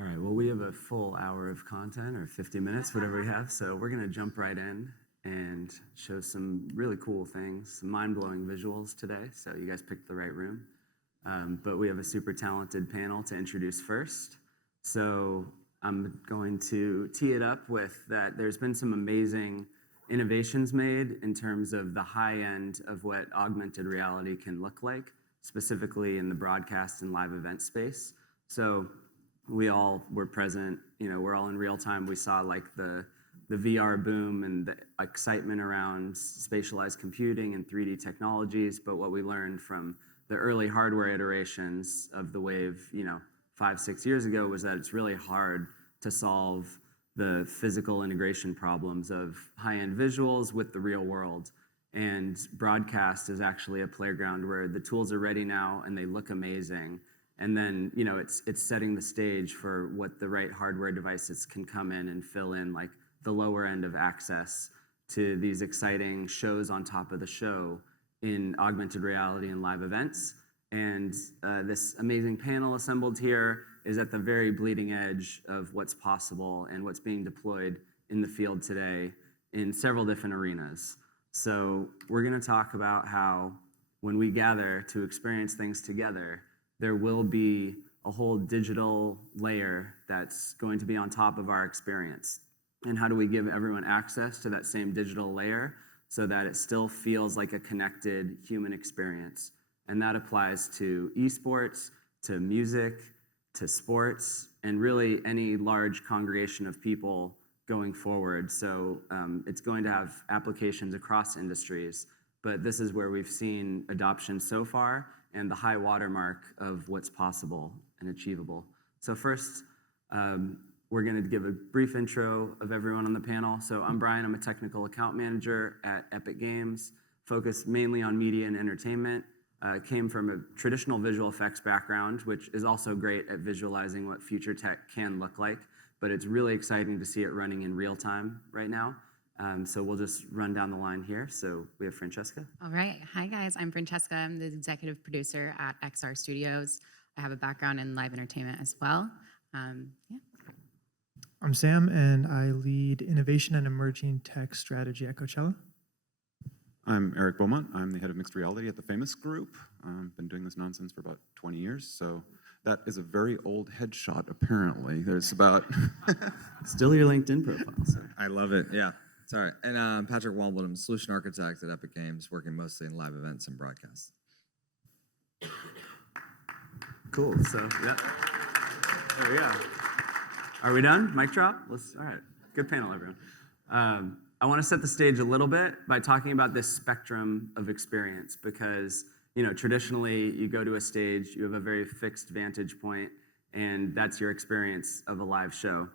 All right, well, we have a full hour of content, or 50 minutes, whatever we have. So we're going to jump right in and show some really cool things, some mind-blowing visuals today. So you guys picked the right room. But we have a super talented panel to introduce first. So I'm going to tee it up with that there's been some amazing innovations made in terms of the high end of what augmented reality can look like, specifically in the broadcast and live event space. So we all were present, we're all in real time. We saw like the VR boom and the excitement around spatialized computing and 3D technologies. But what we learned from the early hardware iterations of the wave, 5-6 years ago, was that it's really hard to solve the physical integration problems of high-end visuals with the real world. And broadcast is actually a playground where the tools are ready now and they look amazing. And then, it's setting the stage for what the right hardware devices can come in and fill in, like the lower end of access to these exciting shows on top of the show in augmented reality and live events. And this amazing panel assembled here is at the very bleeding edge of what's possible and what's being deployed in the field today in several different arenas. So we're going to talk about how when we gather to experience things together, there will be a whole digital layer that's going to be on top of our experience. And how do we give everyone access to that same digital layer so that it still feels like a connected human experience? And that applies to esports, to music, to sports, and really any large congregation of people going forward. So it's going to have applications across industries, but this is where we've seen adoption so far and the high watermark of what's possible and achievable. So first, we're going to give a brief intro of everyone on the panel. So I'm Brian, I'm a technical account manager at Epic Games, focused mainly on media and entertainment. Came from a traditional visual effects background, which is also great at visualizing what future tech can look like, but it's really exciting to see it running in real time right now. So we'll just run down the line here. So we have Francesca. All right. Hi, guys. I'm Francesca. I'm the executive producer at XR Studios. I have a background in live entertainment as well. I'm Sam, and I lead innovation and emerging tech strategy at Coachella. I'm Eric Beaumont. I'm the head of mixed reality at the Famous Group. I've been doing this nonsense for about 20 years, so that is a very old headshot, apparently. There's about... Still your LinkedIn profile, sir. I love it, yeah. It's all right. And I'm Patrick Wambledon, I'm solution architect at Epic Games, working mostly in live events and broadcasts. Cool, so, yeah. There we go. Are we done? Mic drop? All right. Good panel, everyone. I want to set the stage a little bit by talking about this spectrum of experience because, traditionally you go to a stage, you have a very fixed vantage point, and that's your experience of a live show.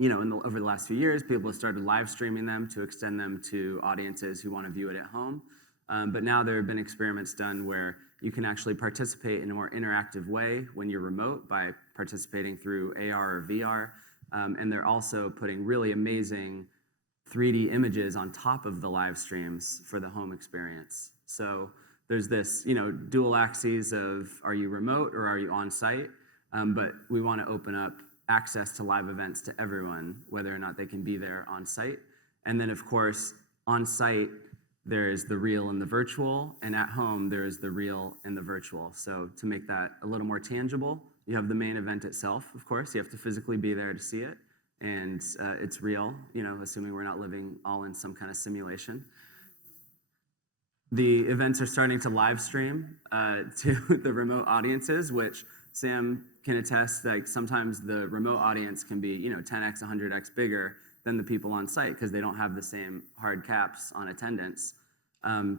Over the last few years, people have started live streaming them to extend them to audiences who want to view it at home. But now there have been experiments done where you can actually participate in a more interactive way when you're remote by participating through AR or VR. And they're also putting really amazing 3D images on top of the live streams for the home experience. So there's this, dual axes of are you remote or are you on site? But we want to open up access to live events to everyone, whether or not they can be there on site. And then, of course, on site, there is the real and the virtual, and at home, there is the real and the virtual. So to make that a little more tangible, you have the main event itself, of course. You have to physically be there to see it. And it's real, assuming we're not living all in some kind of simulation. The events are starting to live stream to the remote audiences, which Sam can attest, like sometimes the remote audience can be, 10x, 100x bigger than the people on site because they don't have the same hard caps on attendance. And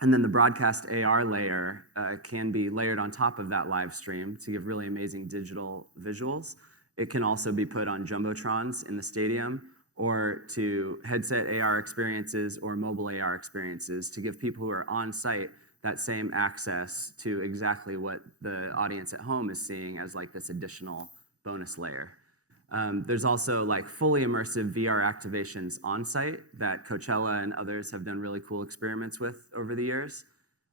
then the broadcast AR layer can be layered on top of that live stream to give really amazing digital visuals. It can also be put on jumbotrons in the stadium or to headset AR experiences or mobile AR experiences to give people who are on site that same access to exactly what the audience at home is seeing as like this additional bonus layer. There's also like fully immersive VR activations on site that Coachella and others have done really cool experiments with over the years.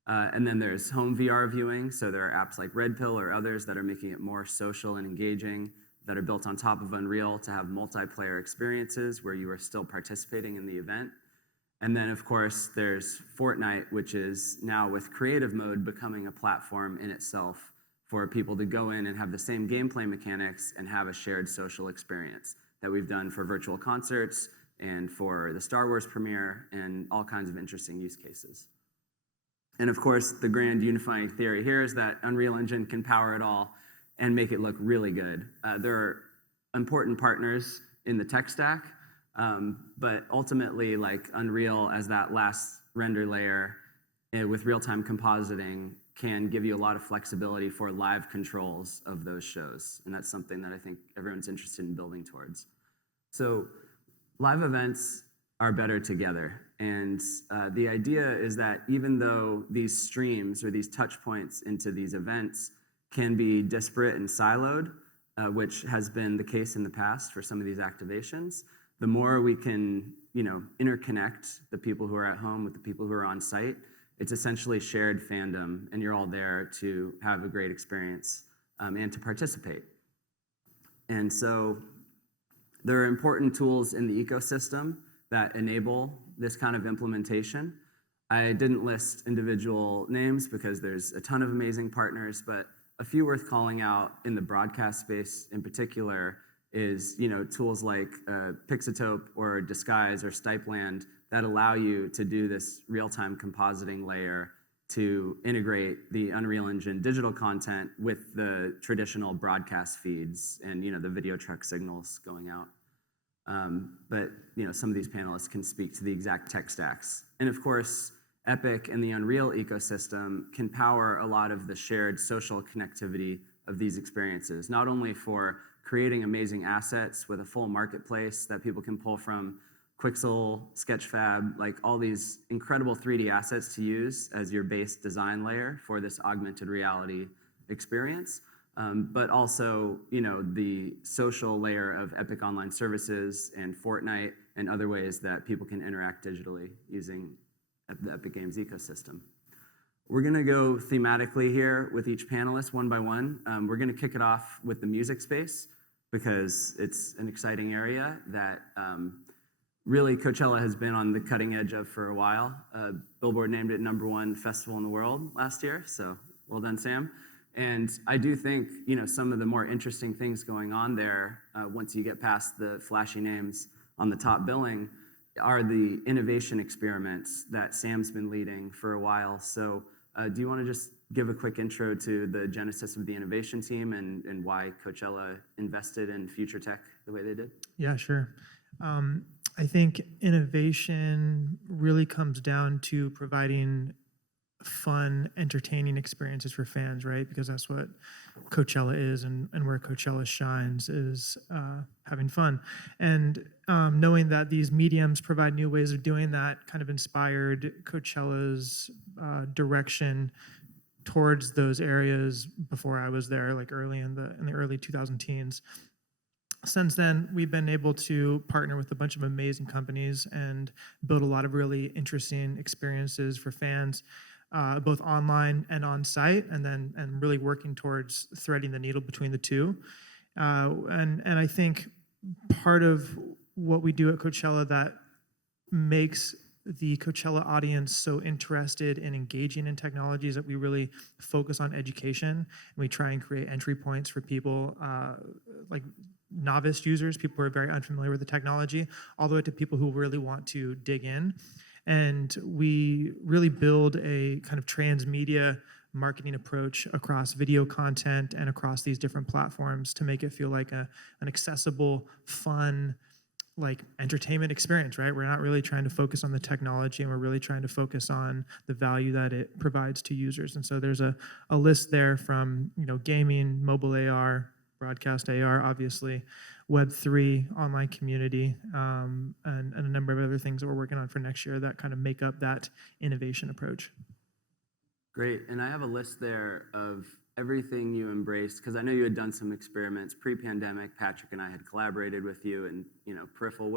And then there's home VR viewing. So there are apps like Red Pill or others that are making it more social and engaging that are built on top of Unreal to have multiplayer experiences where you are still participating in the event. And then, of course, there's Fortnite, which is now with creative mode becoming a platform in itself for people to go in and have the same gameplay mechanics and have a shared social experience that we've done for virtual concerts and for the Star Wars premiere and all kinds of interesting use cases. And of course, the grand unifying theory here is that Unreal Engine can power it all and make it look really good. There are important partners in the tech stack, but ultimately, like Unreal as that last render layer with real-time compositing can give you a lot of flexibility for live controls of those shows. And that's something that I think everyone's interested in building towards. So live events are better together. And the idea is that even though these streams or these touch points into these events can be disparate and siloed, which has been the case in the past for some of these activations, the more we can, interconnect the people who are at home with the people who are on site, it's essentially shared fandom, and you're all there to have a great experience and to participate. And so there are important tools in the ecosystem that enable this kind of implementation. I didn't list individual names because there's a ton of amazing partners, but a few worth calling out in the broadcast space in particular is tools like Pixatope or Disguise or Stipeland that allow you to do this real-time compositing layer to integrate the Unreal Engine digital content with the traditional broadcast feeds and the video truck signals going out. But some of these panelists can speak to the exact tech stacks. And of course, Epic and the Unreal ecosystem can power a lot of the shared social connectivity of these experiences, not only for creating amazing assets with a full marketplace that people can pull from Quixel, Sketchfab, like all these incredible 3D assets to use as your base design layer for this augmented reality experience, but also the social layer of Epic Online Services and Fortnite and other ways that people can interact digitally using the Epic Games ecosystem. We're going to go thematically here with each panelist one by one. We're going to kick it off with the music space because it's an exciting area that really Coachella has been on the cutting edge of for a while. Billboard named it #1 festival in the world last year, so well done, Sam. And I do think some of the more interesting things going on there, once you get past the flashy names on the top billing, are the innovation experiments that Sam's been leading for a while. So do you want to just give a quick intro to the genesis of the innovation team and why Coachella invested in future tech the way they did? Yeah, sure. I think innovation really comes down to providing fun, entertaining experiences for fans, right? Because that's what Coachella is, and where Coachella shines is having fun. And knowing that these mediums provide new ways of doing that kind of inspired Coachella's direction towards those areas before I was there, like early in the early 2010s. Since then, we've been able to partner with a bunch of amazing companies and build a lot of really interesting experiences for fans, both online and on site, and really working towards threading the needle between the two. And I think part of what we do at Coachella that makes the Coachella audience so interested in engaging in technology is that we really focus on education, and we try and create entry points for people like novice users, people who are very unfamiliar with the technology, all the way to people who really want to dig in. And we really build a kind of transmedia marketing approach across video content and across these different platforms to make it feel like an accessible, fun, like entertainment experience, right? We're not really trying to focus on the technology, and we're really trying to focus on the value that it provides to users. And so there's a list there from gaming, mobile AR, broadcast AR, obviously, Web3, online community, and a number of other things that we're working on for next year that kind of make up that innovation approach. Great, and I have a list there of everything you embraced, because I know you had done some experiments pre-pandemic. Patrick and I had collaborated with you in peripheral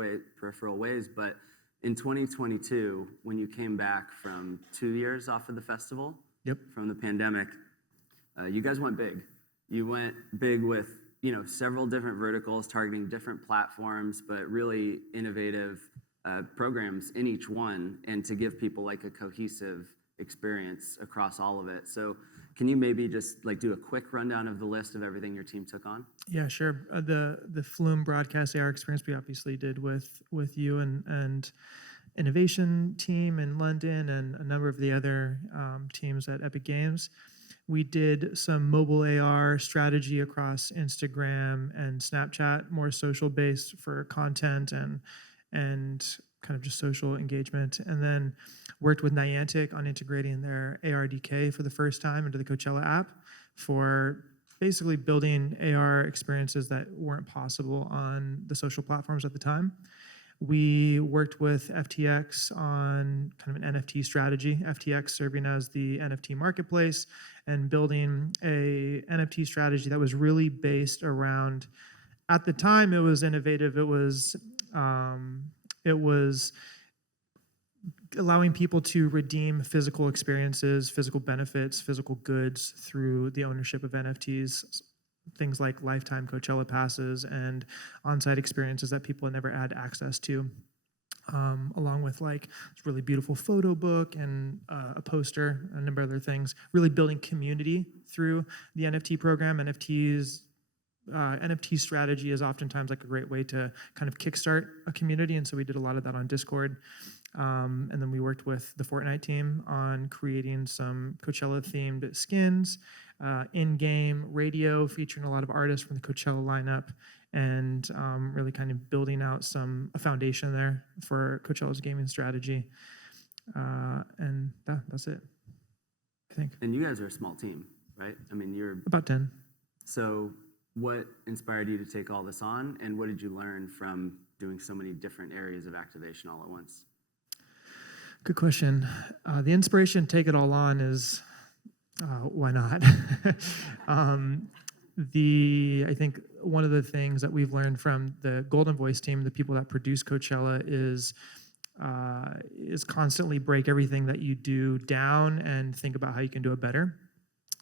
ways, but in 2022, when you came back from 2 years off of the festival, Yep. from the pandemic, you guys went big. You went big with several different verticals targeting different platforms, but really innovative programs in each one, and to give people like a cohesive experience across all of it. So can you maybe just like do a quick rundown of the list of everything your team took on? Yeah, sure. The Flume broadcast AR experience we obviously did with you and innovation team in London and a number of the other teams at Epic Games. We did some mobile AR strategy across Instagram and Snapchat, more social based for content and kind of just social engagement. And then worked with Niantic on integrating their ARDK for the first time into the Coachella app for basically building AR experiences that weren't possible on the social platforms at the time. We worked with FTX on kind of an NFT strategy, FTX serving as the NFT marketplace and building a NFT strategy that was really based around, at the time it was innovative, it was allowing people to redeem physical experiences, physical benefits, physical goods through the ownership of NFTs, things like lifetime Coachella passes and on-site experiences that people had never had access to, along with like this really beautiful photo book and a poster, a number of other things, really building community through the NFT program. NFT strategy is oftentimes like a great way to kind of kickstart a community, and so we did a lot of that on Discord. And then we worked with the Fortnite team on creating some Coachella-themed skins, in-game radio featuring a lot of artists from the Coachella lineup, and really kind of building out a foundation there for Coachella's gaming strategy. And that's it, I think. And you guys are a small team, right? I mean, you're About 10. So what inspired you to take all this on, and what did you learn from doing so many different areas of activation all at once? Good question. The inspiration to take it all on is why not? I think one of the things that we've learned from the Golden Voice team, the people that produce Coachella, is constantly break everything that you do down and think about how you can do it better.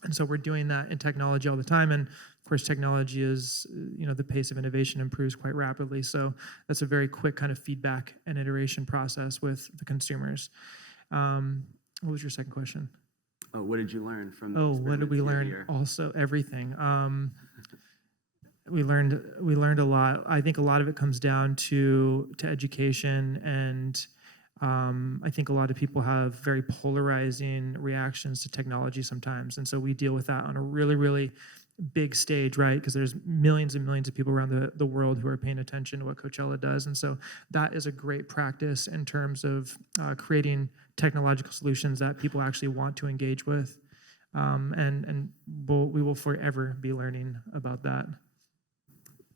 And so we're doing that in technology all the time. And of course, technology is, the pace of innovation improves quite rapidly. So that's a very quick kind of feedback and iteration process with the consumers. What was your second question? Oh, what did you learn from? What did we learn? Also, everything. We learned a lot. I think a lot of it comes down to education, and I think a lot of people have very polarizing reactions to technology sometimes, and so we deal with that on a really, really big stage, right? Because there's millions and millions of people around the world who are paying attention to what Coachella does, and so that is a great practice in terms of creating technological solutions that people actually want to engage with, and we will forever be learning about that.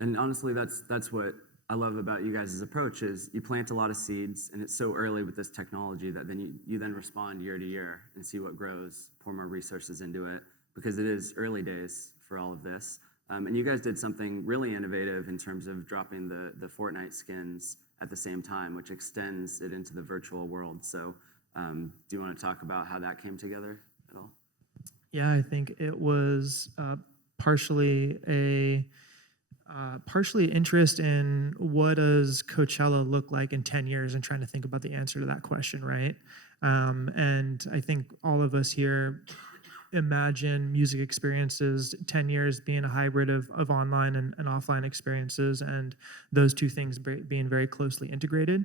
And honestly, that's what I love about you guys' approach is you plant a lot of seeds, and it's so early with this technology that then you then respond year to year and see what grows, pour more resources into it, because it is early days for all of this. And you guys did something really innovative in terms of dropping the Fortnite skins at the same time, which extends it into the virtual world. So do you want to talk about how that came together at all? Yeah, I think it was partially interest in what does Coachella look like in 10 years and trying to think about the answer to that question, right? And I think all of us here imagine music experiences 10 years being a hybrid of online and offline experiences, and those two things being very closely integrated.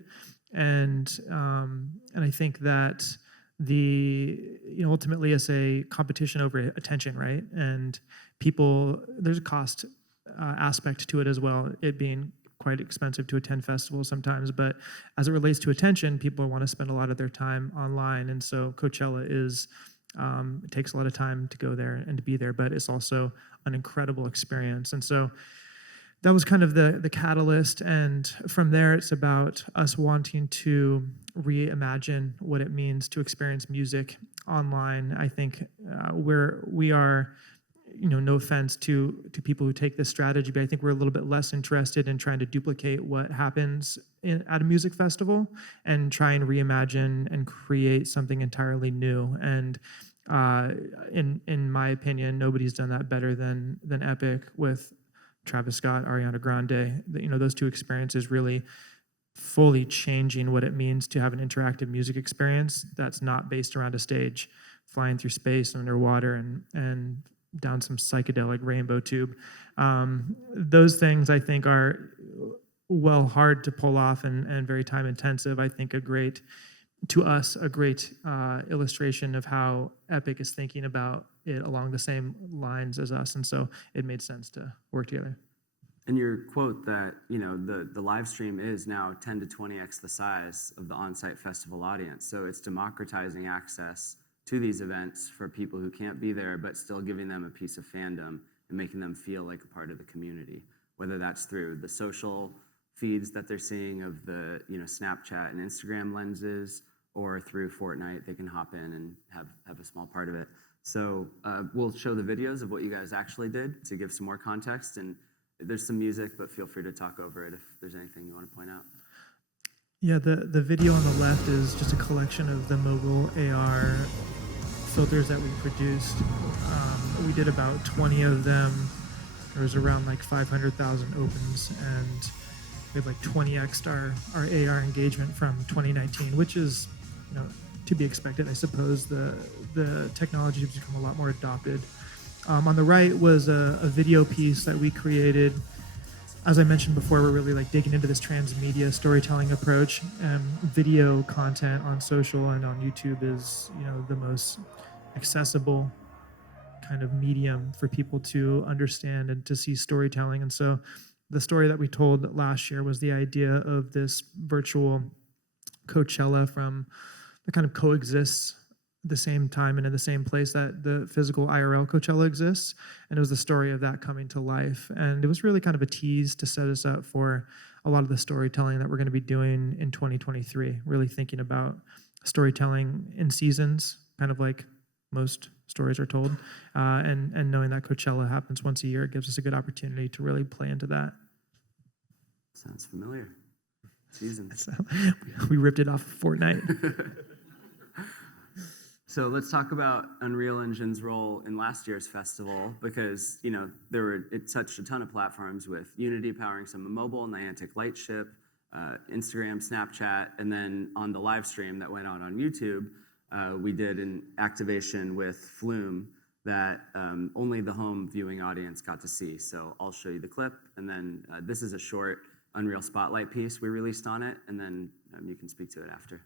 And I think that ultimately it's a competition over attention, right? And there's a cost aspect to it as well, it being quite expensive to attend festivals sometimes. But as it relates to attention, people want to spend a lot of their time online. And so Coachella it takes a lot of time to go there and to be there, but it's also an incredible experience. And so that was kind of the catalyst. And from there, it's about us wanting to reimagine what it means to experience music online. I think we are, no offense to people who take this strategy, but I think we're a little bit less interested in trying to duplicate what happens at a music festival and try and reimagine and create something entirely new. And in my opinion, nobody's done that better than Epic with Travis Scott, Ariana Grande, those two experiences really fully changing what it means to have an interactive music experience that's not based around a stage, flying through space, underwater, and down some psychedelic rainbow tube. Those things I think are hard to pull off and very time intensive. I think a great illustration of how Epic is thinking about it along the same lines as us, and so it made sense to work together. And your quote that, the live stream is now 10 to 20x the size of the on-site festival audience. So it's democratizing access to these events for people who can't be there, but still giving them a piece of fandom and making them feel like a part of the community, whether that's through the social feeds that they're seeing of the, Snapchat and Instagram lenses, or through Fortnite, they can hop in and have a small part of it. So we'll show the videos of what you guys actually did to give some more context, and there's some music, but feel free to talk over it if there's anything you want to point out. Yeah, the video on the left is just a collection of the mobile AR filters that we produced. We did about 20 of them. There was around like 500,000 opens, and we have like 20x'd our AR engagement from 2019, which is, to be expected. I suppose the technology has become a lot more adopted. On the right was a video piece that we created. As I mentioned before, we're really like digging into this transmedia storytelling approach. Video content on social and on YouTube is, the most accessible kind of medium for people to understand and to see storytelling. And so the story that we told last year was the idea of this virtual Coachella that kind of coexists the same time and in the same place that the physical IRL Coachella exists. And it was the story of that coming to life. And it was really kind of a tease to set us up for a lot of the storytelling that we're going to be doing in 2023, really thinking about storytelling in seasons, kind of like most stories are told. And knowing that Coachella happens once a year, it gives us a good opportunity to really play into that. Sounds familiar. Seasons. So we ripped it off of Fortnite. So let's talk about Unreal Engine's role in last year's festival, because it touched a ton of platforms, with Unity powering some of mobile, Niantic Lightship, Instagram, Snapchat, and then on the live stream that went out on YouTube, we did an activation with Flume that only the home viewing audience got to see. So I'll show you the clip, and then this is a short Unreal Spotlight piece we released on it, and then you can speak to it after.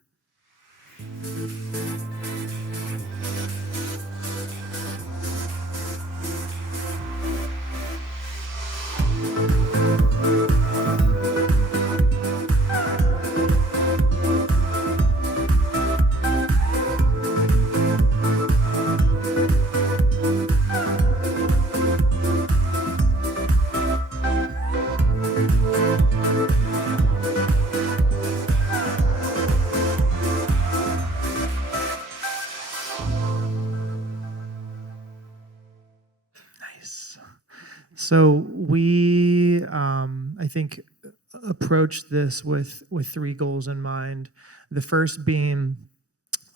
So we, I think, approached this with three goals in mind. The first being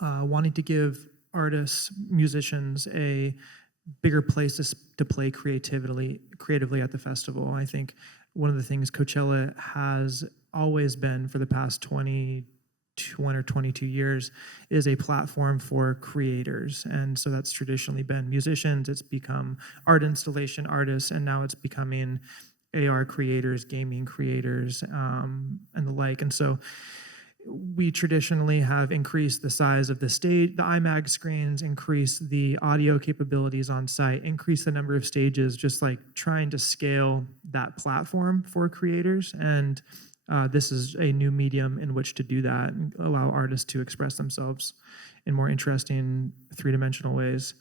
wanting to give artists, musicians, a bigger place to play creatively at the festival. I think one of the things Coachella has always been for the past 21 or 22 years is a platform for creators. And so that's traditionally been musicians, it's become art installation artists, and now it's becoming AR creators, gaming creators, and the like. And so we traditionally have increased the size of the stage, the IMAG screens, increased the audio capabilities on site, increased the number of stages, just like trying to scale that platform for creators. And this is a new medium in which to do that and allow artists to express themselves in more interesting three-dimensional ways.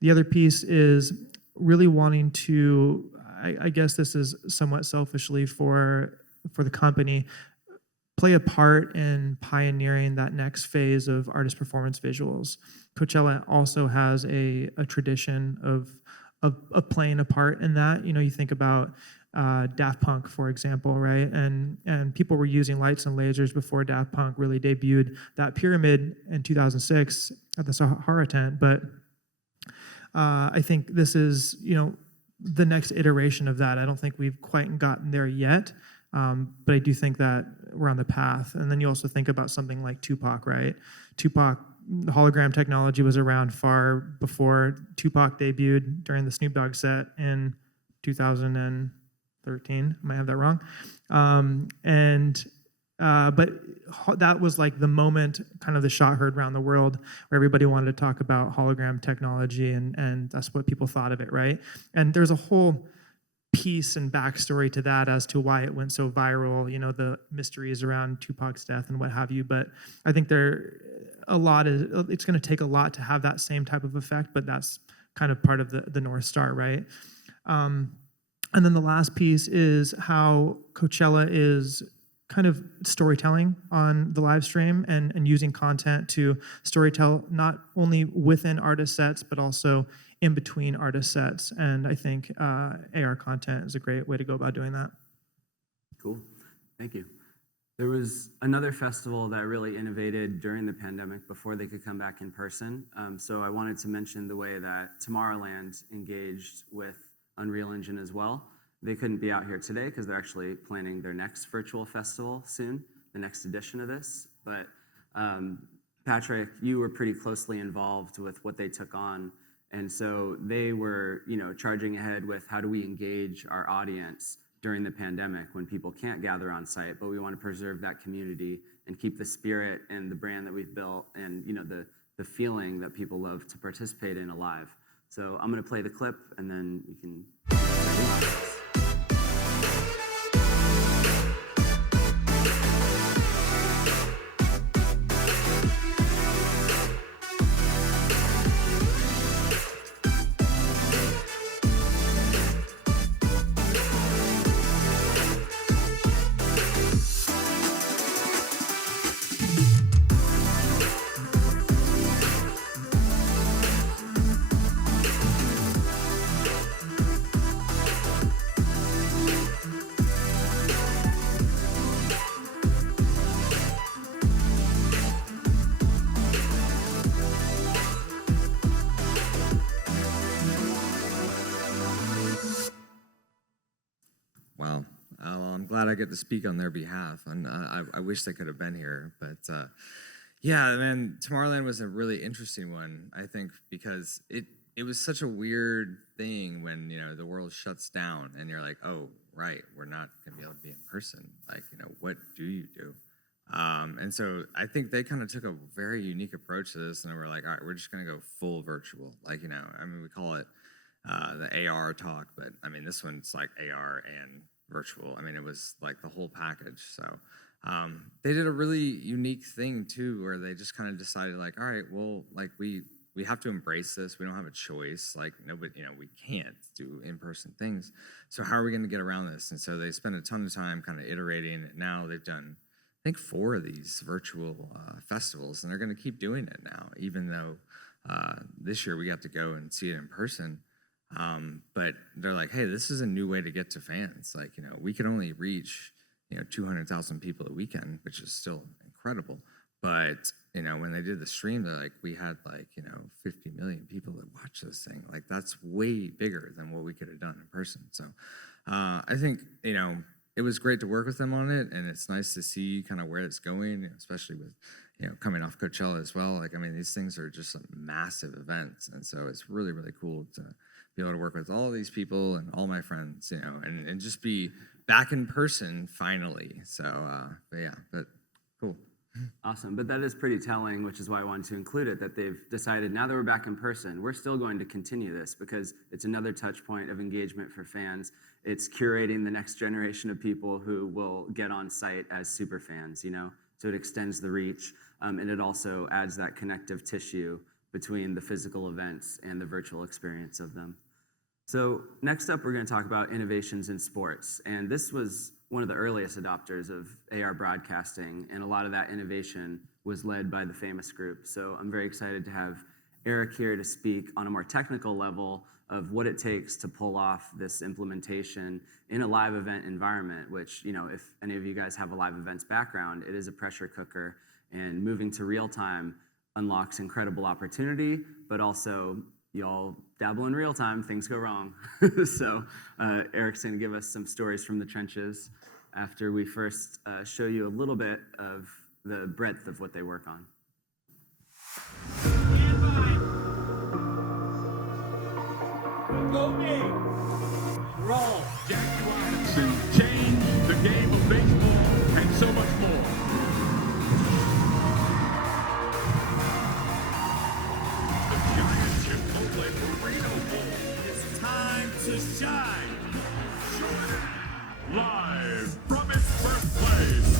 The other piece is really wanting to, I guess this is somewhat selfishly for the company, play a part in pioneering that next phase of artist performance visuals. Coachella also has a tradition of playing a part in that. You think about Daft Punk, for example, right? And people were using lights and lasers before Daft Punk really debuted that pyramid in 2006 at the Sahara tent. But I think this is, the next iteration of that. I don't think we've quite gotten there yet, but I do think that we're on the path. And then you also think about something like Tupac, right? Tupac, the hologram technology was around far before Tupac debuted during the Snoop Dogg set in 2013. I might have that wrong. But that was like the moment, kind of the shot heard around the world, where everybody wanted to talk about hologram technology, and that's what people thought of it, right? And there's a whole piece and backstory to that as to why it went so viral, the mysteries around Tupac's death and what have you. But I think it's going to take a lot to have that same type of effect, but that's kind of part of the North Star, right? And then the last piece is how Coachella is kind of storytelling on the live stream and using content to storytell not only within artist sets, but also in between artist sets. And I think AR content is a great way to go about doing that. Cool. Thank you. There was another festival that really innovated during the pandemic before they could come back in person. So I wanted to mention the way that Tomorrowland engaged with Unreal Engine as well. They couldn't be out here today because they're actually planning their next virtual festival soon, the next edition of this. But Patrick, you were pretty closely involved with what they took on. And so they were, charging ahead with how do we engage our audience during the pandemic when people can't gather on site, but we want to preserve that community and keep the spirit and the brand that we've built and, the feeling that people love to participate in alive. So I'm going to play the clip and then you can. Wow. Well, I'm glad I get to speak on their behalf, and I wish they could have been here. But yeah, man, Tomorrowland was a really interesting one, I think, because it was such a weird thing when the world shuts down, and you're like, oh, right, we're not gonna be able to be in person. Like, what do you do? And so I think they kind of took a very unique approach to this, and they were like, all right, we're just gonna go full virtual. Like, we call it the AR talk, but this one's like AR and virtual. It was like the whole package. So they did a really unique thing too, where they just kind of decided like, all right, well, like we have to embrace this. We don't have a choice. Like nobody, we can't do in-person things. So how are we going to get around this? And so they spent a ton of time kind of iterating. And now they've done, I think, 4 of these virtual festivals, and they're going to keep doing it now, even though this year we got to go and see it in person. But they're like, hey, this is a new way to get to fans. Like, we could only reach, 200,000 people a weekend, which is still incredible. But, when they did the stream, they're like, we had 50 million people that watch this thing. Like, that's way bigger than what we could have done in person. So I think, it was great to work with them on it. And it's nice to see kind of where it's going, especially with, coming off Coachella as well. Like, these things are just massive events. And so it's really, really cool to be able to work with all these people and all my friends, and just be back in person finally. So, but cool. Awesome, but that is pretty telling, which is why I wanted to include it, that they've decided now that we're back in person, we're still going to continue this because it's another touch point of engagement for fans. It's curating the next generation of people who will get on site as super fans, so it extends the reach, and it also adds that connective tissue between the physical events and the virtual experience of them. So next up, we're going to talk about innovations in sports. And this was one of the earliest adopters of AR broadcasting, and a lot of that innovation was led by the Famous Group. So I'm very excited to have Eric here to speak on a more technical level of what it takes to pull off this implementation in a live event environment, which, if any of you guys have a live events background, it is a pressure cooker, and moving to real time unlocks incredible opportunity, but also y'all dabble in real time, things go wrong. So Eric's going to give us some stories from the trenches after we first show you a little bit of the breadth of what they work on. Go big. Roll. Jackie Robinson changed the game of baseball and so much more. The Giants Chipotle Burrito Bowl. It's time to shine. Live from its birthplace.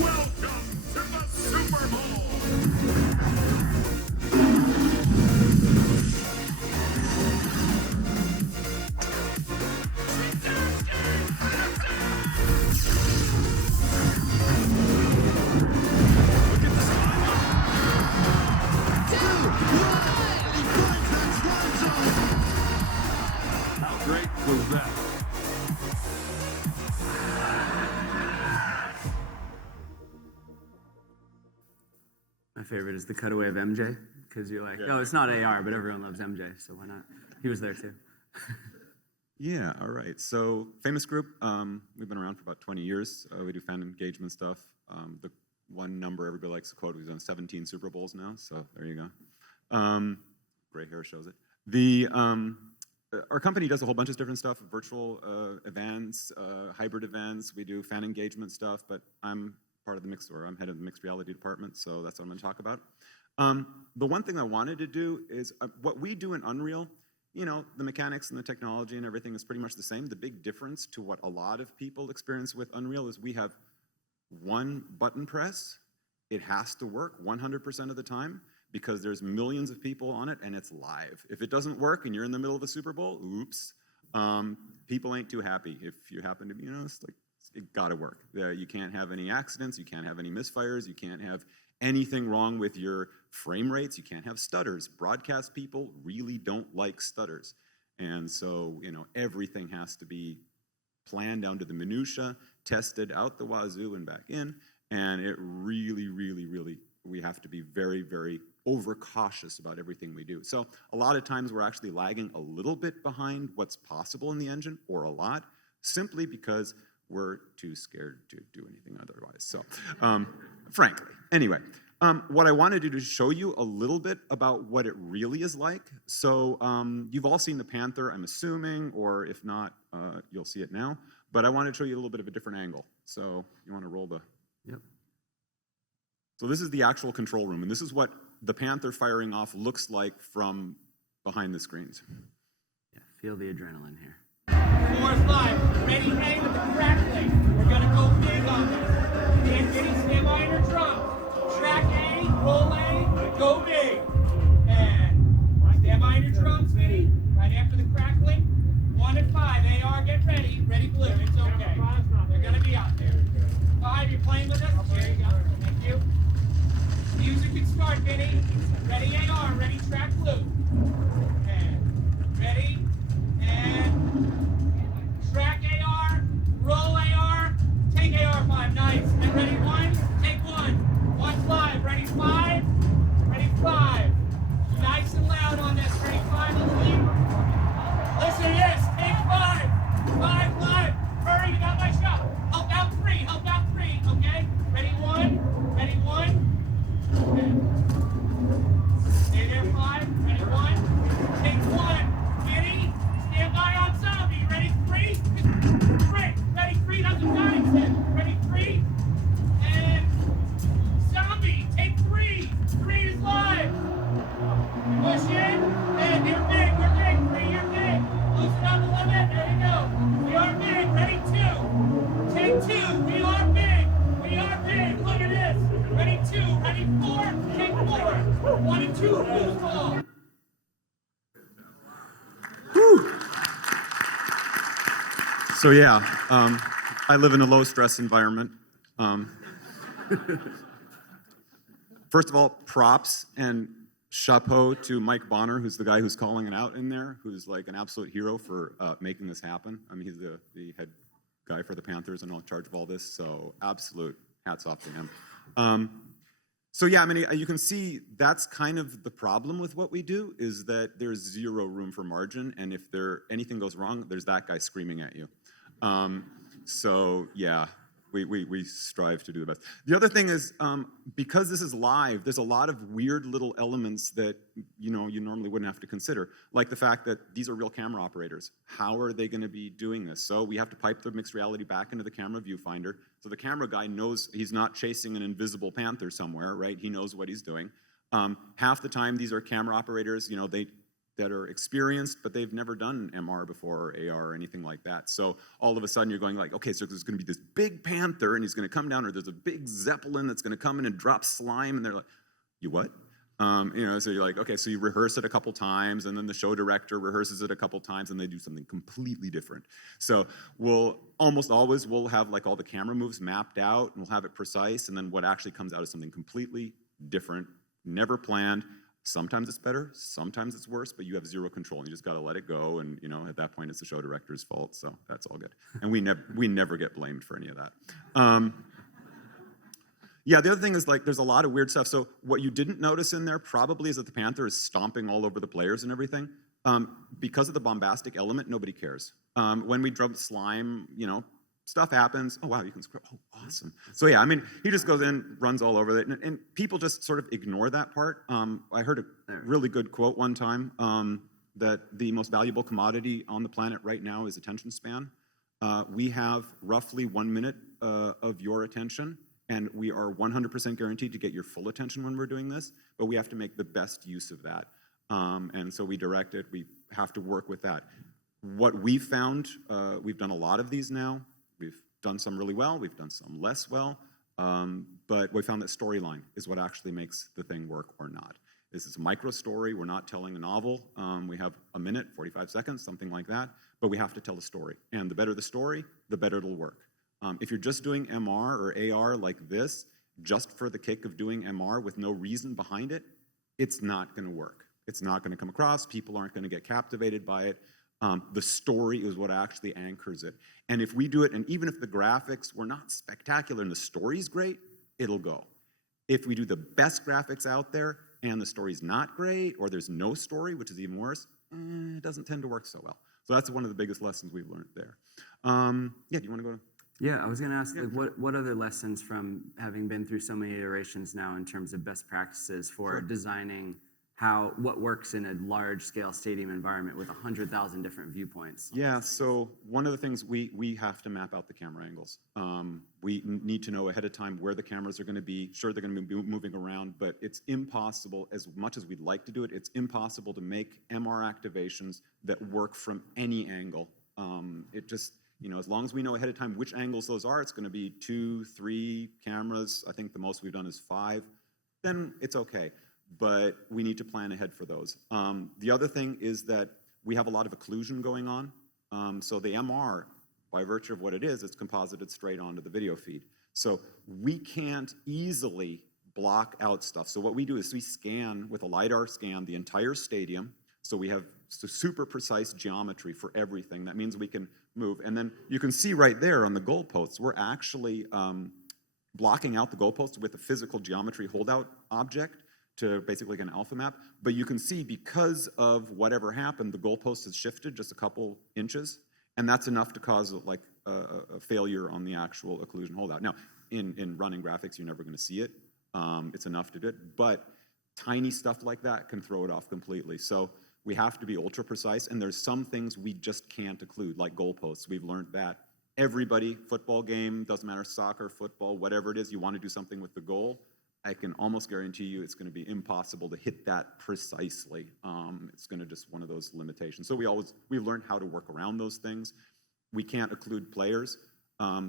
Welcome to the Super Bowl. How great was that? My favorite is the cutaway of MJ, because you're like, oh, it's not AR, but everyone loves MJ, so why not? He was there too. Yeah, all right. So Famous Group, we've been around for about 20 years. We do fan engagement stuff. The one number everybody likes to quote, we've done 17 Super Bowls now, so there you go. Gray hair shows it. Our company does a whole bunch of different stuff, virtual events, hybrid events. We do fan engagement stuff, but I'm part of the I'm head of the mixed reality department, so that's what I'm going to talk about. The one thing I wanted to do is what we do in Unreal, you know, the mechanics and the technology and everything is pretty much the same. The big difference to what a lot of people experience with Unreal is we have one button press. It has to work 100% of the time because there's millions of people on it and it's live. If it doesn't work and you're in the middle of a Super Bowl, oops, people ain't too happy. If you happen to be, you know, it's like, it gotta work. You can't have any accidents, you can't have any misfires, you can't have anything wrong with your frame rates, you can't have stutters. Broadcast people really don't like stutters. And so, you know, everything has to be planned down to the minutia, tested out the wazoo and back in, and it really, we have to be very, very overcautious about everything we do. So a lot of times we're actually lagging a little bit behind what's possible in the engine, or a lot, simply because we're too scared to do anything otherwise. So, frankly. Anyway, what I want to do is show you a little bit about what it really is like. So, you've all seen the Panther, I'm assuming, or if not, you'll see it now. But I want to show you a little bit of a different angle. So, you want to roll the... Yep. So this is the actual control room, and this is what the Panther firing off looks like from behind the screens. Yeah, feel the adrenaline here. 4 5. Ready, A with the crackling. We're gonna go big on this. And getting stand by your drums. Track A, roll A, go big. And stand by your drums, Vinny. Right after the crackling. 1 and 5. AR, get ready. Ready, blue. It's okay. They're gonna be out there. 5, you're playing with us. There you go. Thank you. Music can start, Vinny. Ready, AR. Ready, track blue. And ready. And track AR, roll AR, take AR 5, nice. And ready 1, take 1. 1 5, ready 5, ready 5. Nice and loud on this, ready 5, let's leave. Listen to this, take 5, 5 live. Hurry, you got my shot. Help out 3, okay? Ready 1, ready 1. Stay there 5, ready 1, take 1. Ready? Stand by on zombie. Ready? 3. Ready? 3. That's a guy. Ready? 3. And zombie. Take 3. 3 is live. Push in. And you're big. We're big. 3. You're big. Loosen up a little bit. There you go. We are big. Ready? 2. Take 2. We are big. We are big. Look at this. Ready? 2. Ready? 4. Take 4. 1 and 2. Loose ball. So yeah, I live in a low-stress environment. First of all, props and chapeau to Mike Bonner, who's the guy who's calling it out in there, who's like an absolute hero for making this happen. I mean, he's the head guy for the Panthers and in charge of all this, so absolute hats off to him. So yeah, I mean, you can see that's kind of the problem with what we do, is that there's zero room for margin, and if anything goes wrong, there's that guy screaming at you. So yeah, we strive to do the best. The other thing is, because this is live, there's a lot of weird little elements that you normally wouldn't have to consider, like the fact that these are real camera operators. How are they going to be doing this? So we have to pipe the mixed reality back into the camera viewfinder, so the camera guy knows he's not chasing an invisible panther somewhere, right? He knows what he's doing. Half the time, these are camera operators, that are experienced, but they've never done MR before, or AR, or anything like that. So all of a sudden you're going like, okay, so there's going to be this big panther and he's going to come down, or there's a big zeppelin that's going to come in and drop slime, and they're like, you what? So you're like, okay, so you rehearse it a couple times, and then the show director rehearses it a couple times, and they do something completely different. So we'll have like all the camera moves mapped out, and we'll have it precise, and then what actually comes out is something completely different, never planned. Sometimes it's better, sometimes it's worse, but you have zero control, and you just got to let it go. And at that point, it's the show director's fault. So that's all good. And we never get blamed for any of that. Yeah, the other thing is, like, there's a lot of weird stuff. So what you didn't notice in there probably is that the panther is stomping all over the players and everything. Because of the bombastic element, nobody cares. When we drop slime, stuff happens. Oh, wow, you can scroll. Oh, awesome. So yeah, I mean, he just goes in, runs all over it, and people just sort of ignore that part. I heard a really good quote one time, that the most valuable commodity on the planet right now is attention span. We have roughly 1 minute of your attention, and we are 100% guaranteed to get your full attention when we're doing this, but we have to make the best use of that. And so we direct it, we have to work with that. What we've found, we've done a lot of these now. We've done some really well, we've done some less well, but we found that storyline is what actually makes the thing work or not. This is a micro story, we're not telling a novel. We have a minute, 45 seconds, something like that, but we have to tell a story. And the better the story, the better it'll work. If you're just doing MR or AR like this, just for the kick of doing MR with no reason behind it, it's not gonna work. It's not gonna come across, people aren't gonna get captivated by it. The story is what actually anchors it. And if we do it, and even if the graphics were not spectacular and the story's great, it'll go. If we do the best graphics out there and the story's not great, or there's no story, which is even worse, it doesn't tend to work so well. So that's one of the biggest lessons we've learned there. Yeah, do you want to go to? Yeah, I was going to ask, like, what other lessons from having been through so many iterations now in terms of best practices for designing what works in a large-scale stadium environment with 100,000 different viewpoints? Yeah, so one of the things we have to map out the camera angles. We need to know ahead of time where the cameras are going to be. Sure, they're going to be moving around, but it's impossible, as much as we'd like to do it, it's impossible to make MR activations that work from any angle. It just, as long as we know ahead of time which angles those are, it's going to be 2, 3 cameras. I think the most we've done is 5. Then it's okay. But we need to plan ahead for those. The other thing is that we have a lot of occlusion going on. So the MR, by virtue of what it is, it's composited straight onto the video feed. So we can't easily block out stuff. So what we do is we scan, with a LiDAR scan, the entire stadium. So we have super precise geometry for everything. That means we can move. And then you can see right there on the goalposts, we're actually blocking out the goalposts with a physical geometry holdout object to basically get an alpha map. But you can see, because of whatever happened, the goalpost has shifted just a couple inches, and that's enough to cause like a failure on the actual occlusion holdout. Now, in running graphics, you're never going to see it. It's enough to do it, but tiny stuff like that can throw it off completely. So we have to be ultra precise, and there's some things we just can't occlude, like goalposts. We've learned that. Everybody, football game, doesn't matter, soccer, football, whatever it is, you want to do something with the goal, I can almost guarantee you it's going to be impossible to hit that precisely. It's going to just one of those limitations. So we've learned how to work around those things. We can't occlude players.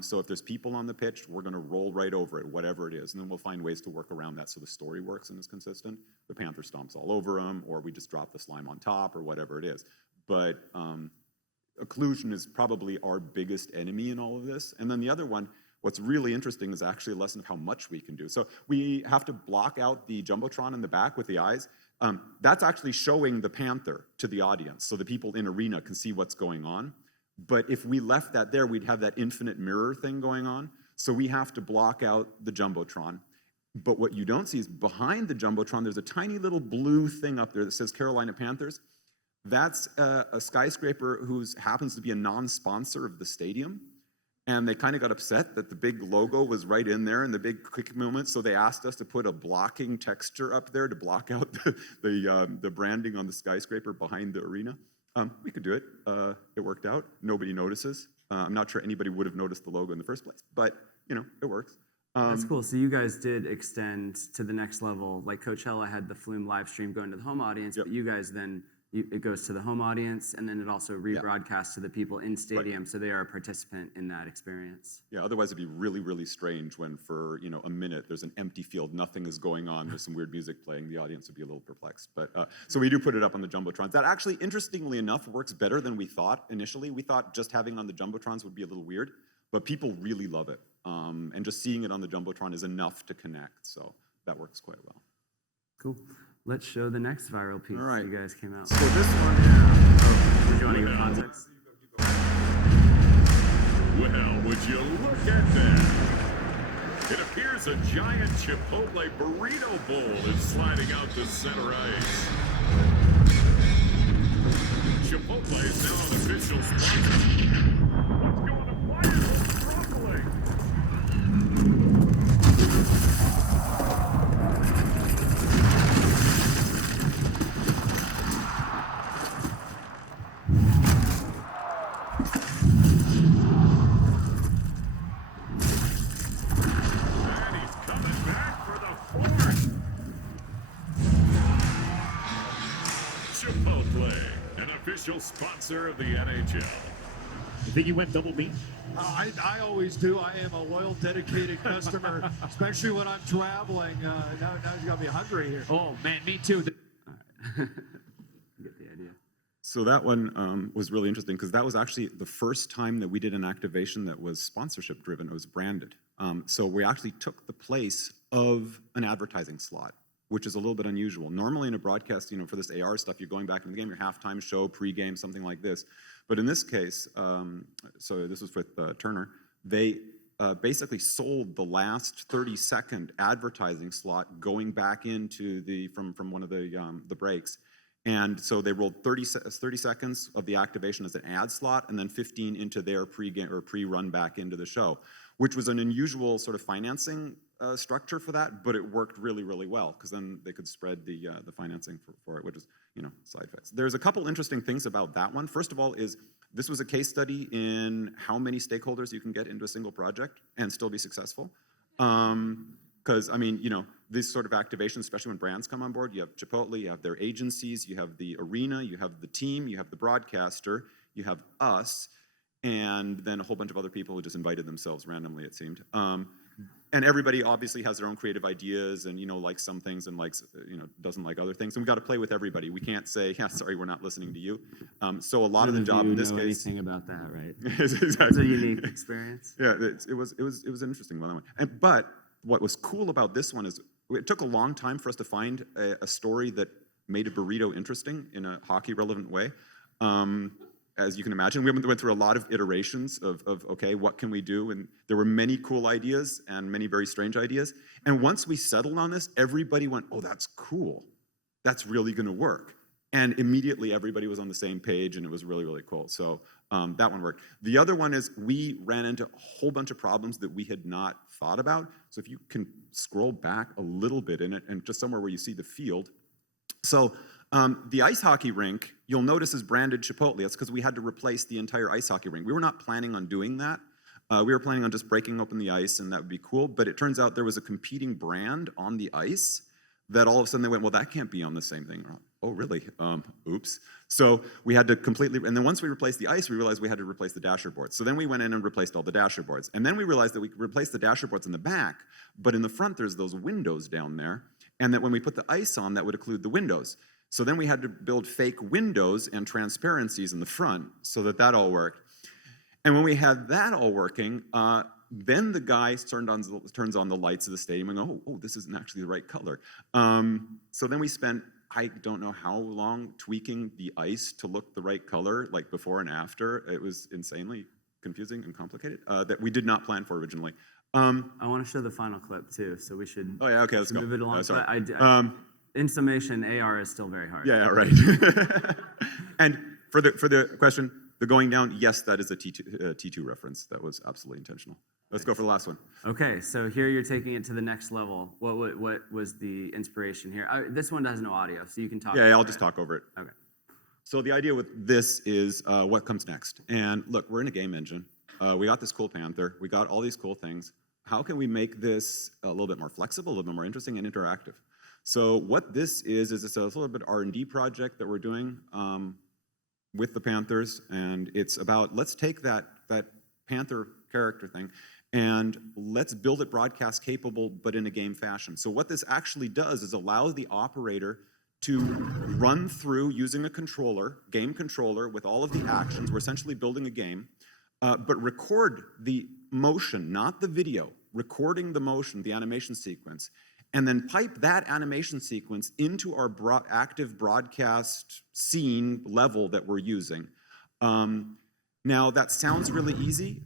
So if there's people on the pitch, we're going to roll right over it, whatever it is. And then we'll find ways to work around that so the story works and is consistent. The panther stomps all over them, or we just drop the slime on top, or whatever it is. But occlusion is probably our biggest enemy in all of this. And then the other one, what's really interesting, is actually a lesson of how much we can do. So we have to block out the Jumbotron in the back with the eyes. That's actually showing the panther to the audience, so the people in arena can see what's going on. But if we left that there, we'd have that infinite mirror thing going on. So we have to block out the Jumbotron. But what you don't see is behind the Jumbotron, there's a tiny little blue thing up there that says Carolina Panthers. That's a skyscraper who happens to be a non-sponsor of the stadium. And they kind of got upset that the big logo was right in there and the big quick moment. So they asked us to put a blocking texture up there to block out the branding on the skyscraper behind the arena. We could do it. It worked out. Nobody notices. I'm not sure anybody would have noticed the logo in the first place, but it works. That's cool. So you guys did extend to the next level. Like Coachella had the Flume live stream going to the home audience, but you guys then, it goes to the home audience, and then it also rebroadcasts to the people in stadium, so they are a participant in that experience. Yeah, otherwise it'd be really, really strange when for a minute there's an empty field, nothing is going on, there's some weird music playing, the audience would be a little perplexed. But so we do put it up on the Jumbotrons. That actually, interestingly enough, works better than we thought initially. We thought just having it on the Jumbotrons would be a little weird, but people really love it. And just seeing it on the Jumbotron is enough to connect, so that works quite well. Cool. Let's show the next viral piece All right. you guys came out. So this one, Did you want to give context? Well, would you look at that? It appears a giant Chipotle burrito bowl is sliding out to center ice. Chipotle is now an official sponsor. What's going to fire those broccoli? And he's coming back for the fourth. Chipotle, an official sponsor of the NHL. You think you went double beam? I always do. I am a loyal, dedicated customer, especially when I'm traveling. Now you got me hungry here. Oh man, me too. You get the idea. So that one was really interesting because that was actually the first time that we did an activation that was sponsorship driven. It was branded. So we actually took the place of an advertising slot, which is a little bit unusual. Normally in a broadcast, for this AR stuff, you're going back in the game, your halftime show, pregame, something like this. But in this case, so this was with Turner, they basically sold the last 30-second advertising slot going back into from one of the breaks. And so they rolled 30 seconds of the activation as an ad slot, and then 15 into their pre-game or pre-run back into the show, which was an unusual sort of financing structure for that, but it worked really, really well because then they could spread the financing for it, which is side effects. There's a couple interesting things about that one. First of all, is this was a case study in how many stakeholders you can get into a single project and still be successful. Because this sort of activation, especially when brands come on board, you have Chipotle, you have their agencies, you have the arena, you have the team, you have the broadcaster, you have us, and then a whole bunch of other people who just invited themselves randomly, it seemed. And everybody obviously has their own creative ideas and, likes some things and likes, doesn't like other things. And we've got to play with everybody. We can't say, yeah, sorry, we're not listening to you. So a lot of the job in this case. Anything about that, right? Exactly. It's a unique experience. Yeah, it was an interesting one. But what was cool about this one is it took a long time for us to find a story that made a burrito interesting in a hockey relevant way. As you can imagine, we went through a lot of iterations of okay, what can we do? And there were many cool ideas and many very strange ideas. And once we settled on this, everybody went, oh, that's cool. That's really going to work. And immediately everybody was on the same page, and it was really, really cool. So that one worked. The other one is we ran into a whole bunch of problems that we had not thought about. So if you can scroll back a little bit in it, and just somewhere where you see the field. So the ice hockey rink, you'll notice, is branded Chipotle. That's because we had to replace the entire ice hockey rink. We were not planning on doing that. We were planning on just breaking open the ice, and that would be cool. But it turns out there was a competing brand on the ice that all of a sudden they went, well, that can't be on the same thing. Oh, really? Oops. So we had to completely, and then once we replaced the ice, we realized we had to replace the dasher boards. So then we went in and replaced all the dasher boards. And then we realized that we could replace the dasher boards in the back, but in the front there's those windows down there, and that when we put the ice on, that would occlude the windows. So then we had to build fake windows and transparencies in the front so that all worked. And when we had that all working, then the guy turns on the lights of the stadium and go, oh, this isn't actually the right color. So then we spent, I don't know how long, tweaking the ice to look the right color, like before and after. It was insanely confusing and complicated that we did not plan for originally. I want to show the final clip too, so we should. Oh yeah, okay, let's go. Move it along. Sorry. But in summation, AR is still very hard. Yeah, right. And for the question, the going down, yes, that is a T2 reference. That was absolutely intentional. Let's go for the last one. Okay, so here you're taking it to the next level. What was the inspiration here? This one has no audio, so you can talk. Yeah, I'll just talk over it. Okay. So the idea with this is what comes next. And look, we're in a game engine. We got this cool Panther. We got all these cool things. How can we make this a little bit more flexible, a little bit more interesting and interactive? So what this is it's a little bit R&D project that we're doing with the Panthers. And it's about, let's take that Panther character thing and let's build it broadcast capable, but in a game fashion. So what this actually does is allow the operator to run through using a controller, game controller, with all of the actions. We're essentially building a game, but record the motion, not the video, recording the motion, the animation sequence, and then pipe that animation sequence into our active broadcast scene level that we're using. Now, that sounds really easy.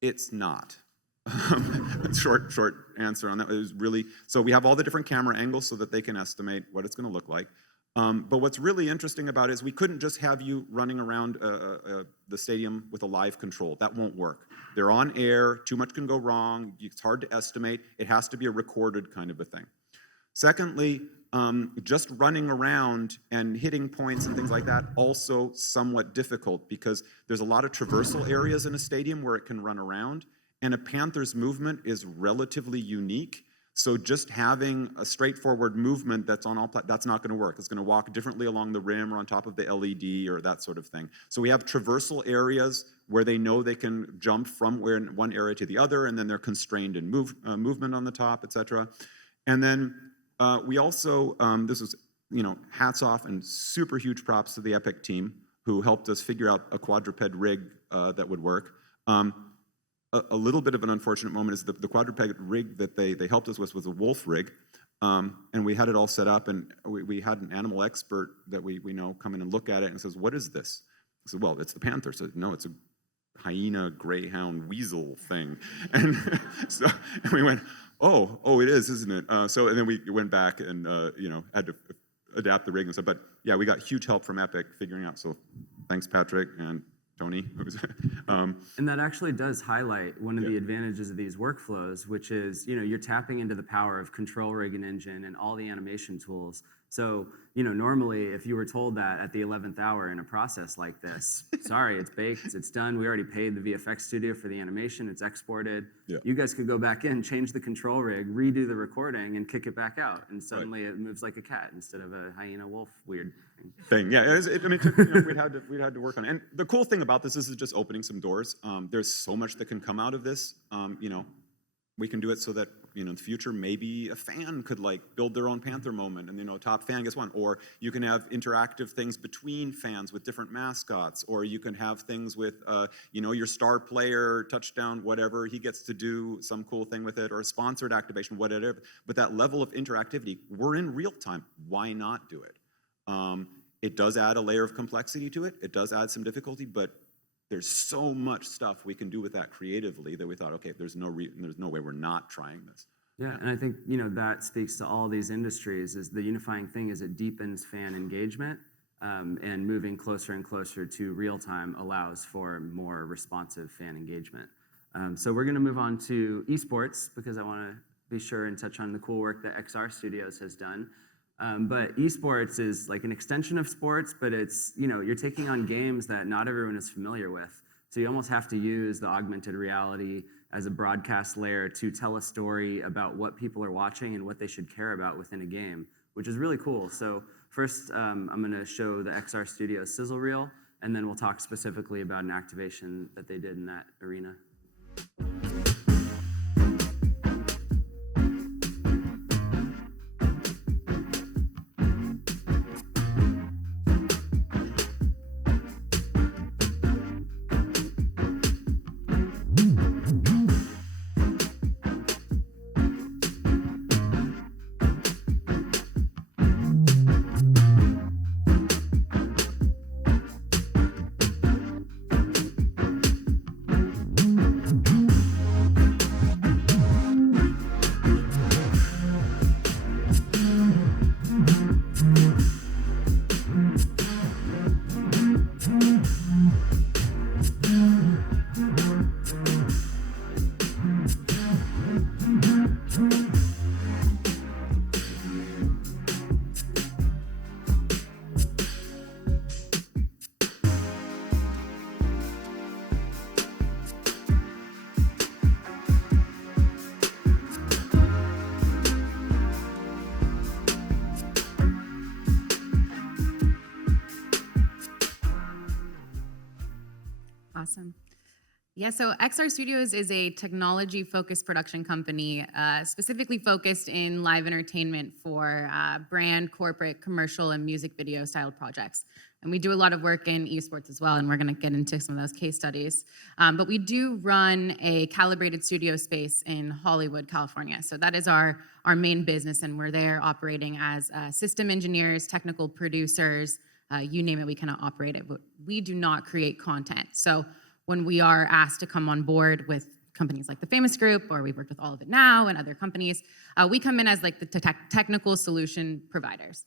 It's not. Short answer on that. It was really, so we have all the different camera angles so that they can estimate what it's going to look like. But what's really interesting about it is we couldn't just have you running around the stadium with a live control. That won't work. They're on air. Too much can go wrong. It's hard to estimate. It has to be a recorded kind of a thing. Secondly, just running around and hitting points and things like that, also somewhat difficult because there's a lot of traversal areas in a stadium where it can run around. And a Panther's movement is relatively unique. So just having a straightforward movement that's on all that's not going to work. It's going to walk differently along the rim or on top of the LED or that sort of thing. So we have traversal areas where they know they can jump from one area to the other, and then they're constrained in movement on the top, etc. And then we also, this was, hats off and super huge props to the Epic team who helped us figure out a quadruped rig that would work. A little bit of an unfortunate moment is the quadruped rig that they helped us with was a wolf rig, and we had it all set up, and we had an animal expert that we know come in and look at it and says, "What is this?" I said, "Well, it's the Panther." So no, it's a hyena, greyhound, weasel thing, and so and we went, "Oh, it is, isn't it?" And then we went back and had to adapt the rig and stuff. But yeah, we got huge help from Epic figuring out. So thanks, Patrick and Tony. And that actually does highlight one of the advantages of these workflows, which is, you're tapping into the power of control rig and engine and all the animation tools. So, normally if you were told that at the 11th hour in a process like this, sorry, it's baked, it's done, we already paid the VFX studio for the animation, it's exported. Yeah. You guys could go back in, change the control rig, redo the recording, and kick it back out. And suddenly it moves like a cat instead of a hyena wolf weird thing. Yeah, we'd had to work on it. And the cool thing about this is just opening some doors. There's so much that can come out of this. We can do it so that in the future maybe a fan could build their own Panther moment, and top fan gets one. Or you can have interactive things between fans with different mascots, or you can have things with your star player, touchdown, whatever, he gets to do some cool thing with it, or a sponsored activation, whatever. But that level of interactivity, we're in real time. Why not do it? It does add a layer of complexity to it. It does add some difficulty, but there's so much stuff we can do with that creatively that we thought, okay, there's no way we're not trying this. Yeah, and I think that speaks to all these industries. Is the unifying thing is it deepens fan engagement, and moving closer and closer to real time allows for more responsive fan engagement. So we're going to move on to esports because I want to be sure and touch on the cool work that XR Studios has done. But esports is like an extension of sports, but it's, you're taking on games that not everyone is familiar with. So you almost have to use the augmented reality as a broadcast layer to tell a story about what people are watching and what they should care about within a game, which is really cool. So first, I'm going to show the XR Studios sizzle reel, and then we'll talk specifically about an activation that they did in that arena. Awesome. Yeah, so XR Studios is a technology-focused production company, specifically focused in live entertainment for brand, corporate, commercial, and music video-styled projects. And we do a lot of work in esports as well, and we're going to get into some of those case studies. But we do run a calibrated studio space in Hollywood, California. So that is our main business, and we're there operating as system engineers, technical producers, you name it, we kind of operate it. But we do not create content. So when we are asked to come on board with companies like the Famous Group, or we've worked with All of It Now and other companies, we come in as like the technical solution providers.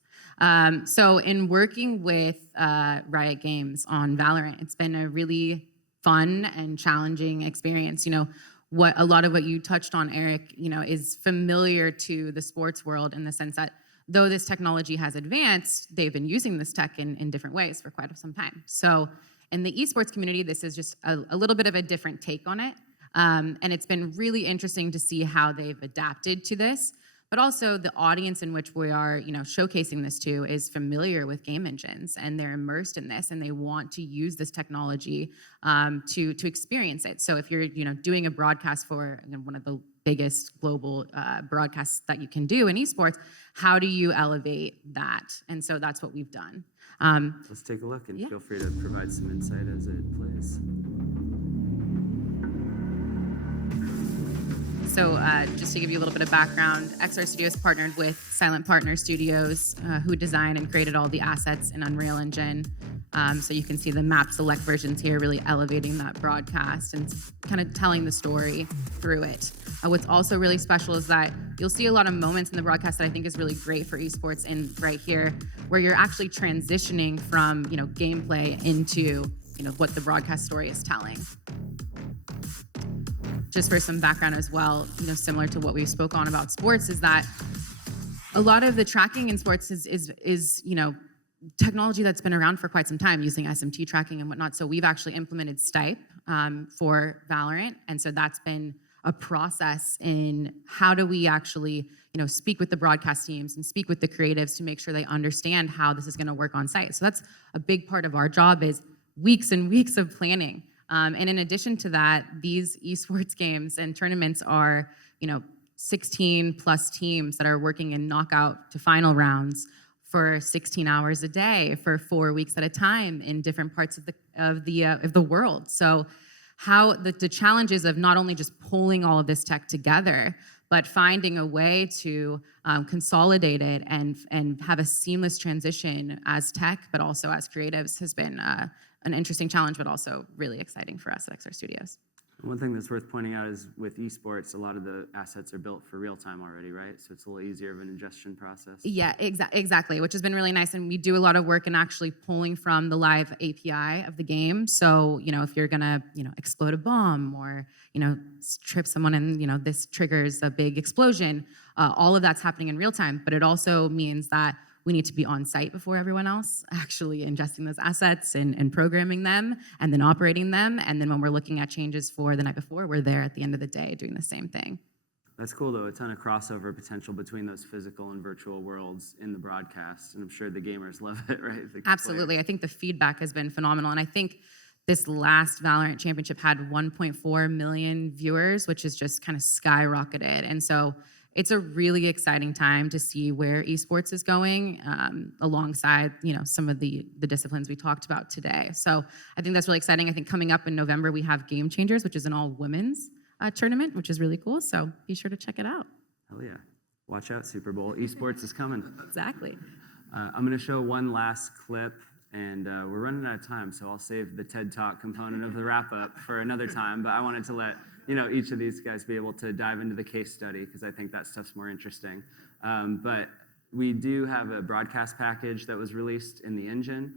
So in working with Riot Games on Valorant, it's been a really fun and challenging experience. You know, a lot of what you touched on, Eric, you know, is familiar to the sports world in the sense that though this technology has advanced, they've been using this tech in different ways for quite some time. So in the esports community, this is just a little bit of a different take on it. And it's been really interesting to see how they've adapted to this, but also the audience in which we are, you know, showcasing this to is familiar with game engines, and they're immersed in this, and they want to use this technology to experience it. So if you're, you know, doing a broadcast for one of the biggest global broadcasts that you can do in esports, how do you elevate that? And so that's what we've done. Let's take a look, and Yeah. feel free to provide some insight as it plays. So just to give you a little bit of background, XR Studios partnered with Silent Partner Studios, who designed and created all the assets in Unreal Engine. So you can see the map select versions here really elevating that broadcast and kind of telling the story through it. What's also really special is that you'll see a lot of moments in the broadcast that I think is really great for esports, and right here, where you're actually transitioning from, you know, gameplay into, you know, what the broadcast story is telling. Just for some background as well, you know, similar to what we spoke on about sports, is that a lot of the tracking in sports is you know, technology that's been around for quite some time, using SMT tracking and whatnot. So we've actually implemented Stipe for Valorant, and so that's been a process in how do we actually, you know, speak with the broadcast teams and speak with the creatives to make sure they understand how this is going to work on site. So that's a big part of our job, is weeks and weeks of planning. And in addition to that, these esports games and tournaments are, you know, 16 plus teams that are working in knockout to final rounds for 16 hours a day for 4 weeks at a time in different parts of the world. So how the challenges of not only just pulling all of this tech together, but finding a way to consolidate it and have a seamless transition as tech, but also as creatives, has been an interesting challenge, but also really exciting for us at XR Studios. One thing that's worth pointing out is with esports, a lot of the assets are built for real time already, right? So it's a little easier of an ingestion process. Yeah, exactly, which has been really nice. And we do a lot of work in actually pulling from the live API of the game. So, you know, if you're gonna, you know, explode a bomb or, you know, trip someone and, you know, this triggers a big explosion, all of that's happening in real time. But it also means that we need to be on site before everyone else, actually ingesting those assets and programming them and then operating them. And then when we're looking at changes for the night before, we're there at the end of the day doing the same thing. That's cool, though. A ton of crossover potential between those physical and virtual worlds in the broadcast. And I'm sure the gamers love it, right? Absolutely. I think the feedback has been phenomenal. And I think this last Valorant Championship had 1.4 million viewers, which is just kind of skyrocketed. And so it's a really exciting time to see where esports is going, alongside, you know, some of the disciplines we talked about today. So I think that's really exciting. I think coming up in November, we have Game Changers, which is an all-women's tournament, which is really cool. So be sure to check it out. Hell yeah. Watch out, Super Bowl. Esports is coming. Exactly. I'm going to show one last clip, and we're running out of time, so I'll save the TED Talk component of the wrap-up for another time. But I wanted to let, you know, each of these guys be able to dive into the case study, because I think that stuff's more interesting. But we do have a broadcast package that was released in the engine.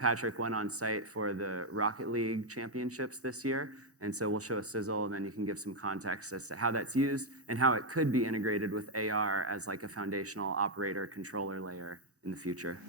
Patrick went on site for the Rocket League championships this year, and so we'll show a sizzle, and then you can give some context as to how that's used and how it could be integrated with AR as like a foundational operator controller layer in the future.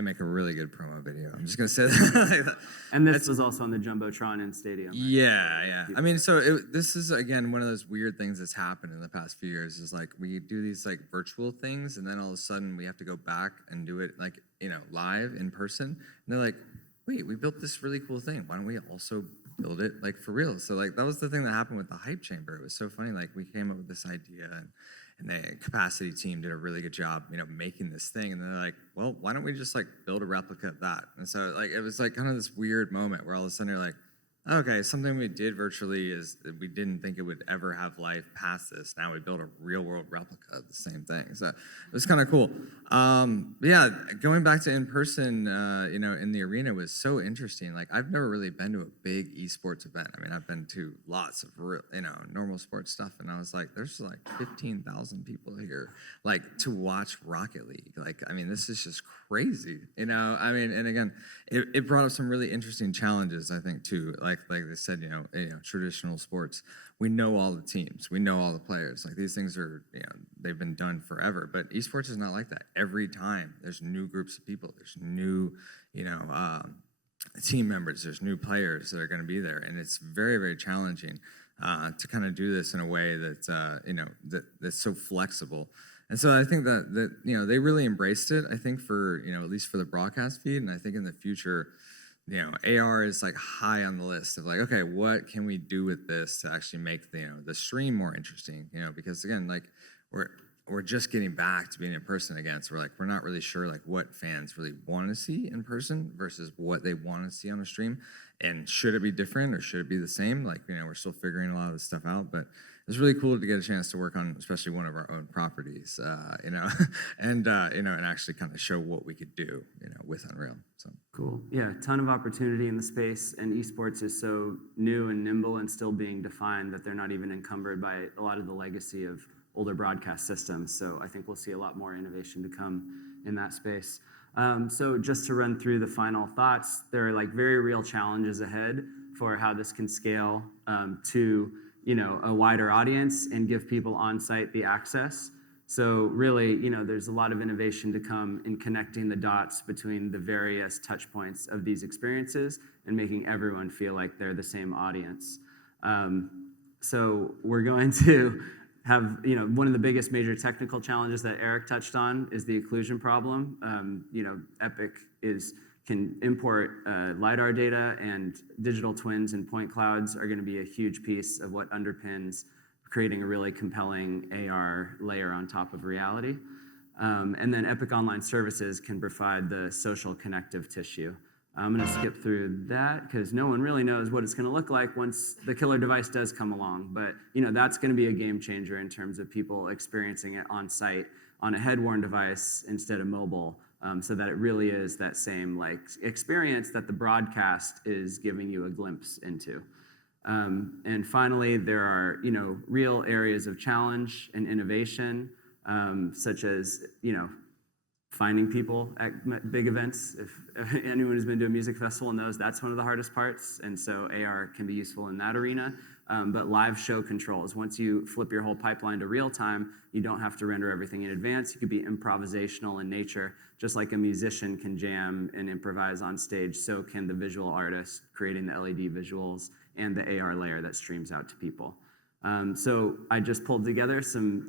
they make a really good promo video. I'm just gonna say that. And this was also on the Jumbotron in Stadium. Right? Yeah. I mean, so this is again one of those weird things that's happened in the past few years. Is like we do these like virtual things, and then all of a sudden we have to go back and do it like live in person. And they're like, wait, we built this really cool thing. Why don't we also build it like for real? So like that was the thing that happened with the Hype Chamber. It was so funny. Like we came up with this idea and the capacity team did a really good job, making this thing. And they're like, well, why don't we just like build a replica of that? And so like it was like kind of this weird moment where all of a sudden you're like, okay, something we did virtually is that we didn't think it would ever have life past this. Now we built a real world replica of the same thing. So it was kind of cool. Yeah, going back to in person, in the arena was so interesting. Like I've never really been to a big esports event. I mean, I've been to lots of real, normal sports stuff, and I was like, there's like 15,000 people here, like to watch Rocket League. Like, I mean, this is just crazy, I mean, and again, it brought up some really interesting challenges, I think, too. Like they said, traditional sports, we know all the teams, we know all the players. Like these things are, they've been done forever. But esports is not like that. Every time there's new groups of people, there's new, team members, there's new players that are going to be there, and it's very, very challenging to kind of do this in a way that that's so flexible. And so I think that they really embraced it. I think for at least for the broadcast feed, and I think in the future, AR is like high on the list of like, okay, what can we do with this to actually make the stream more interesting? Because again, like we're just getting back to being in person again, so we're not really sure like what fans really want to see in person versus what they want to see on a stream, and should it be different or should it be the same? Like we're still figuring a lot of this stuff out, but it's really cool to get a chance to work on, especially one of our own properties, and actually kind of show what we could do, with Unreal. So cool. Yeah, ton of opportunity in the space, and esports is so new and nimble and still being defined that they're not even encumbered by a lot of the legacy of older broadcast systems. So I think we'll see a lot more innovation to come in that space. So just to run through the final thoughts, there are like very real challenges ahead for how this can scale to a wider audience and give people on site the access. So really, there's a lot of innovation to come in connecting the dots between the various touch points of these experiences and making everyone feel like they're the same audience. So we're going to have, one of the biggest major technical challenges that Eric touched on is the occlusion problem. Epic can import LiDAR data, and digital twins and point clouds are going to be a huge piece of what underpins creating a really compelling AR layer on top of reality. And then Epic Online Services can provide the social connective tissue. I'm going to skip through that because no one really knows what it's going to look like once the killer device does come along. But that's going to be a game changer in terms of people experiencing it on site on a head-worn device instead of mobile. So that it really is that same experience that the broadcast is giving you a glimpse into. And finally, there are real areas of challenge and innovation, such as finding people at big events. If anyone who's been to a music festival knows that's one of the hardest parts, and so AR can be useful in that arena. But live show controls, once you flip your whole pipeline to real time, you don't have to render everything in advance. You could be improvisational in nature. Just like a musician can jam and improvise on stage, so can the visual artist creating the LED visuals and the AR layer that streams out to people. So I just pulled together some,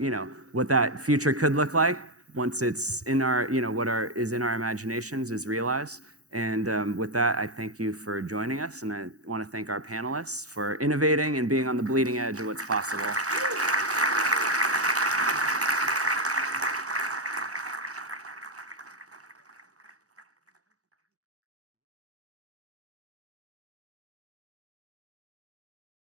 what that future could look like once it's in our, what is in our imaginations is realized. And with that, I thank you for joining us, and I want to thank our panelists for innovating and being on the bleeding edge of what's possible.